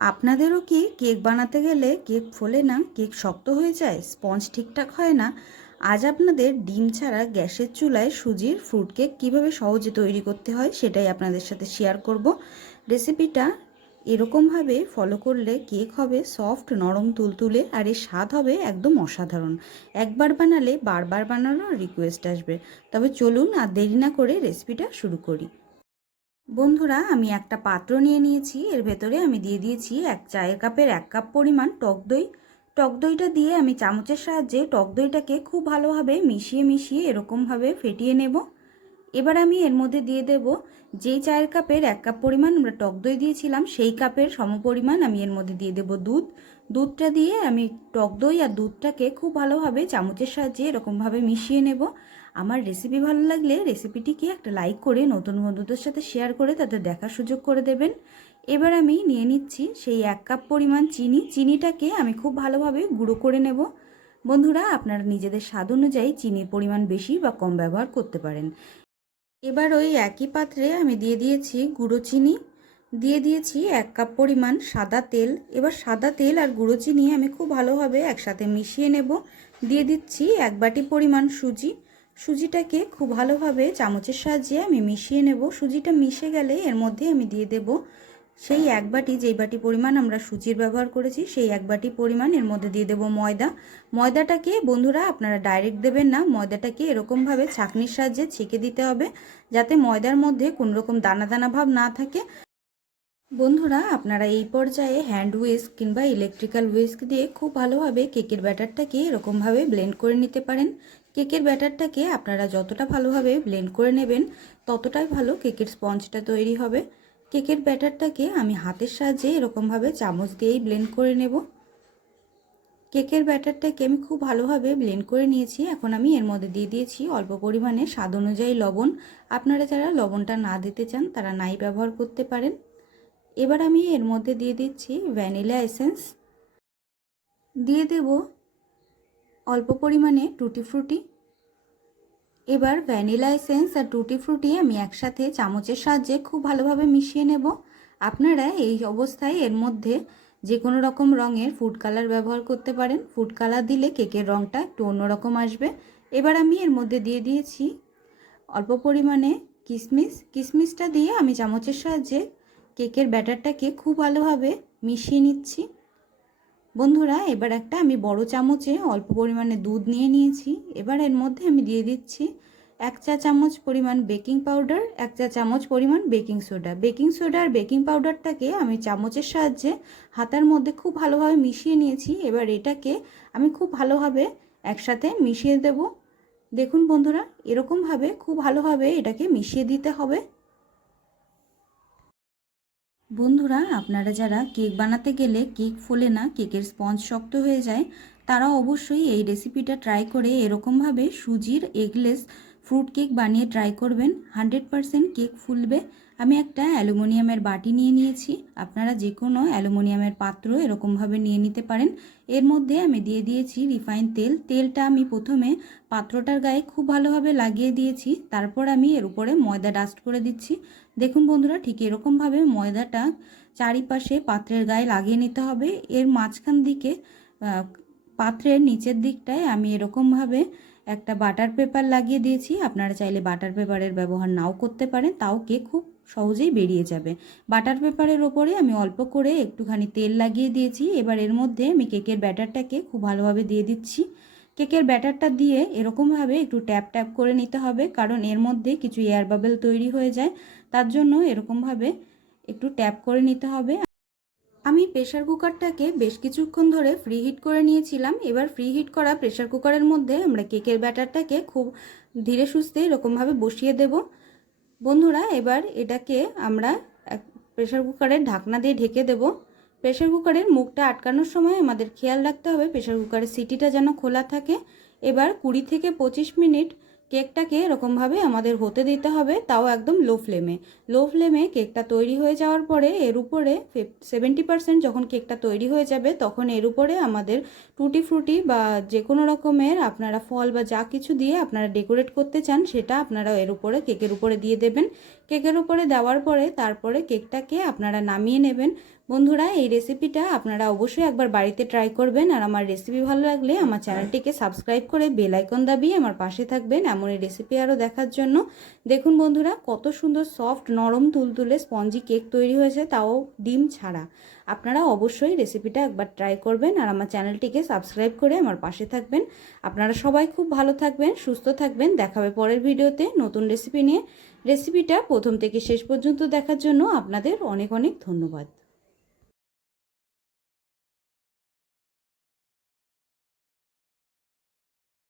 আপনাদেরও কি কেক বানাতে গেলে কেক ফোলে না? কেক শক্ত হয়ে যায়? স্পঞ্জ ঠিকঠাক হয় না? আজ আপনাদের ডিম ছাড়া গ্যাসের চুলায় সুজির ফ্রুট কেক কীভাবে সহজে তৈরি করতে হয় সেটাই আপনাদের সাথে শেয়ার করব। রেসিপিটা এরকমভাবে ফলো করলে কেক হবে সফট, নরম, তুলতুলে আর এর স্বাদ হবে একদম অসাধারণ। একবার বানালে বারবার বানানোর রিকোয়েস্ট আসবে। তবে চলুন আর দেরি না করে রেসিপিটা শুরু করি। বন্ধুরা, আমি একটা পাত্র নিয়ে নিয়েছি। এর ভেতরে আমি দিয়ে দিয়েছি এক চায়ের কাপের এক কাপ পরিমাণ টক দই। টক দইটা দিয়ে আমি চামচের সাহায্যে টক দইটাকে খুব ভালোভাবে মিশিয়ে মিশিয়ে এরকমভাবে ফেটিয়ে নেব। এবার আমি এর মধ্যে দিয়ে দেব যেই চায়ের কাপের এক কাপ পরিমাণ আমরা টক দই দিয়েছিলাম, সেই কাপের সমপরিমাণ আমি এর মধ্যে দিয়ে দেব দুধ। দুধটা দিয়ে আমি টক দই আর দুধটাকে খুব ভালোভাবে চামচের সাহায্যে এরকমভাবে মিশিয়ে নেব। আমার রেসিপি ভালো লাগলে রেসিপিটিকে একটা লাইক করে নতুন বন্ধুদের সাথে শেয়ার করে তাদের দেখার সুযোগ করে দেবেন। এবার আমি নিয়ে নিচ্ছি সেই এক কাপ পরিমাণ চিনি। চিনিটাকে আমি খুব ভালোভাবে গুঁড়ো করে নেব। বন্ধুরা, আপনারা নিজেদের স্বাদ অনুযায়ী চিনির পরিমাণ বেশি বা কম ব্যবহার করতে পারেন। এবার ওই একই পাত্রে আমি দিয়ে দিয়েছি গুঁড়ো চিনি। দিয়ে দিয়েছি এক কাপ পরিমাণ সাদা তেল। এবার সাদা তেল আর গুঁড়ো চিনি আমি খুব ভালোভাবে একসাথে মিশিয়ে নেব। দিয়ে দিচ্ছি এক বাটি পরিমাণ সুজি। সুজিটাকে খুব ভালোভাবে চামচের সাহায্যে আমি মিশিয়ে নেব। সুজিটা মিশে গেলে এর মধ্যে আমি দিয়ে দেব সেই এক বাটি, যেই বাটি পরিমাণ আমরা সুজির ব্যবহার করেছি, সেই এক বাটি পরিমাণ এর মধ্যে দিয়ে দেব ময়দা। ময়দাটাকে বন্ধুরা আপনারা ডাইরেক্ট দেবেন না, ময়দাটাকে এরকমভাবে ছাঁকনির সাহায্যে ছেঁকে দিতে হবে যাতে ময়দার মধ্যে কোনো রকম দানা দানা ভাব না থাকে। বন্ধুরা আপনারা এই পর্যায়ে হ্যান্ড উইস্ক কিংবা ইলেকট্রিক্যাল উইস্ক দিয়ে খুব ভালোভাবে কেকের ব্যাটারটাকে এরকমভাবে ব্লেন্ড করে নিতে পারেন। কেকের ব্যাটারটাকে আপনারা যতটা ভালোভাবে ব্লেন্ড করে নেবেন, ততটাই ভালো কেকের স্পঞ্জটা তৈরি হবে। কেকের ব্যাটারটাকে আমি হাতের সাহায্যে এরকমভাবে চামচ দিয়েই ব্লেন্ড করে নেব। কেকের ব্যাটারটাকে আমি খুব ভালোভাবে ব্লেন্ড করে নিয়েছি। এখন আমি এর মধ্যে দিয়ে দিয়েছি অল্প পরিমাণে স্বাদ অনুযায়ী লবণ। আপনারা যারা লবণটা না দিতে চান, তারা নাই ব্যবহার করতে পারেন। এবার আমি এর মধ্যে দিয়ে দিচ্ছি ভ্যানিলা এসেন্স। দিয়ে দেব অল্প পরিমাণে টুটি ফ্রুটি। এবার ভ্যানিলা এসেন্স আর টুটি ফ্রুটি আমি একসাথে চামচের সাহায্যে খুব ভালোভাবে মিশিয়ে নেব। আপনারা এই অবস্থায় এর মধ্যে যে কোনো রকম রঙের ফুড কালার ব্যবহার করতে পারেন। ফুড কালার দিলে কেকের রঙটা একটু অন্যরকম আসবে। এবার আমি এর মধ্যে দিয়ে দিয়েছি অল্প পরিমাণে কিশমিশ কিশমিশটা দিয়ে আমি চামচের সাহায্যে কেকের ব্যাটারটাকে খুব ভালোভাবে মিশিয়ে নিচ্ছি। বন্ধুরা, এবার একটা আমি বড় চামচে অল্প পরিমাণে দুধ নিয়ে নিয়েছি। এবার এর মধ্যে আমি দিয়ে দিচ্ছি এক চা চামচ পরিমাণ বেকিং পাউডার, এক চা চামচ পরিমাণ বেকিং সোডা। বেকিং সোডা আর বেকিং পাউডারটাকে আমি চামচের সাহায্যে হাতার মধ্যে খুব ভালোভাবে মিশিয়ে নিয়েছি। এবার এটাকে আমি খুব ভালোভাবে একসাথে মিশিয়ে দেব। দেখুন বন্ধুরা, এরকমভাবে খুব ভালোভাবে এটাকে মিশিয়ে দিতে হবে। বন্ধুরা, আপনারা যারা কেক বানাতে গেলে কেক ফোলে না, কেকের স্পঞ্জ শক্ত হয়ে যায়, তারা অবশ্যই এই রেসিপিটা ট্রাই করে এরকমভাবে সুজির এগলেস ফ্রুট কেক বানিয়ে ট্রাই করবেন। হান্ড্রেড পারসেন্ট কেক ফুলবে। আমি একটা অ্যালুমিনিয়ামের বাটি নিয়ে নিয়েছি। আপনারা যে কোনো অ্যালুমিনিয়ামের পাত্র এরকমভাবে নিয়ে নিতে পারেন। এর মধ্যে আমি দিয়ে দিয়েছি রিফাইন তেল। তেলটা আমি প্রথমে পাত্রটার গায়ে খুব ভালোভাবে লাগিয়ে দিয়েছি। তারপর আমি এর উপরে ময়দা ডাস্ট করে দিচ্ছি। দেখুন বন্ধুরা, ঠিক এরকমভাবে ময়দাটা চারিপাশে পাত্রের গায়ে লাগিয়ে নিতে হবে। এর মাঝখান দিকে পাত্রের নিচের দিকটায় আমি এরকমভাবে একটা বাটার পেপার লাগিয়ে দিয়েছি। আপনারা চাইলে বাটার পেপারের ব্যবহার নাও করতে পারেন। তাও কেক খুব সহজেই বেরিয়ে যাবে। বাটার পেপারের ওপরে আমি অল্প করে একটুখানি তেল লাগিয়ে দিয়েছি। এবার এর মধ্যে আমি কেকের ব্যাটারটাকে খুব ভালোভাবে দিয়ে দিচ্ছি। কেকের ব্যাটারটা দিয়ে এরকমভাবে একটু ট্যাপ ট্যাপ করে নিতে হবে, কারণ এর মধ্যে কিছু এয়ার বাবেল তৈরি হয়ে যায়। তার জন্য এরকমভাবে একটু ট্যাপ করে নিতে হবে। আমি প্রেশার কুকারটাকে বেশ কিছুক্ষণ ধরে ফ্রি হিট করে নিয়েছিলাম। এবার ফ্রি হিট করা প্রেশার কুকারের মধ্যে আমরা কেকের ব্যাটারটাকে খুব ধীরে সুস্থে এরকমভাবে বসিয়ে দেব। বন্ধুরা, এবার এটাকে আমরা প্রেশার কুকারের ঢাকনা দিয়ে ঢেকে দেব। প্রেশার কুকারের মুখটা আটকানোর সময় আমাদের খেয়াল রাখতে হবে প্রেশার কুকারের সিটিটা যেন খোলা থাকে। এবার কুড়ি থেকে পঁচিশ মিনিট কেকটাকে এরকমভাবে আমাদের হতে দিতে হবে, তাও একদম লো ফ্লেমে লো ফ্লেমে কেকটা তৈরি হয়ে যাওয়ার পরে এর উপরে সেভেন্টি পার্সেন্ট যখন কেকটা তৈরি হয়ে যাবে, তখন এর উপরে আমাদের টুটি ফ্রুটি বা যে কোনো রকমের আপনারা ফল বা যা কিছু দিয়ে আপনারা ডেকোরেট করতে চান, সেটা আপনারা এর উপরে কেকের উপরে দিয়ে দেবেন। কেকের উপরে দেওয়ার পরে তারপরে কেকটাকে আপনারা নামিয়ে নেবেন। বন্ধুরা, এই রেসিপিটা আপনারা অবশ্যই একবার বাড়িতে ট্রাই করবেন আর আমার রেসিপি ভালো লাগলে আমার চ্যানেলটিকে সাবস্ক্রাইব করে বেল আইকন দাবিয়ে আমার পাশে থাকবেন এমন এই রেসিপি আরও দেখার জন্য। দেখুন বন্ধুরা, কত সুন্দর সফট নরম, তুলতুলে স্পঞ্জি কেক তৈরি হয়েছে, তাও ডিম ছাড়া। আপনারা অবশ্যই রেসিপিটা একবার ট্রাই করবেন আর আমার চ্যানেলটিকে সাবস্ক্রাইব করে আমার পাশে থাকবেন। আপনারা সবাই খুব ভালো থাকবেন, সুস্থ থাকবেন। দেখাবে পরের ভিডিওতে নতুন রেসিপি নিয়ে। রেসিপিটা প্রথম থেকে শেষ পর্যন্ত দেখার জন্য আপনাদের অনেক অনেক ধন্যবাদ।